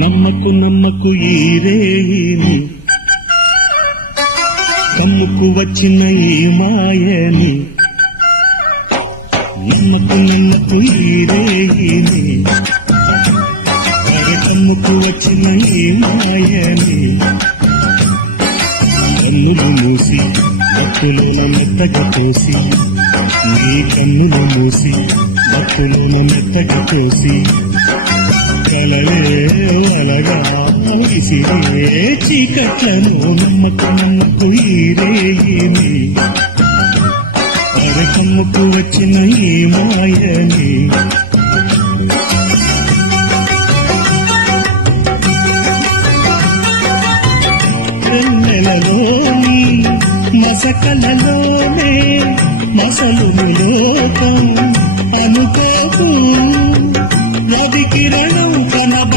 నమ్మకు నమ్మకు ఈ రేయిని, కమ్ముకు వచ్చిన ఈ మాయని. నమ్మకు నమ్మకు ఈ రేయిని, కమ్ముకు వచ్చిన ఈ మాయని. కన్నులు మూసి భక్తులోన మెత్తగా తోసి, నీ కన్నులు మూసి భక్తులోన మెత్తగా తోసి, కలలే అలగా విసిరే చీకట్లను. నమ్మకు నమ్మకు ఈ రేయిని, కమ్ముకు వచ్చిన ఈ మాయని. వెన్నెలలోని మసకలలోనే మసలుని లోకం అనుకోకు. రవి కిరణం కనబ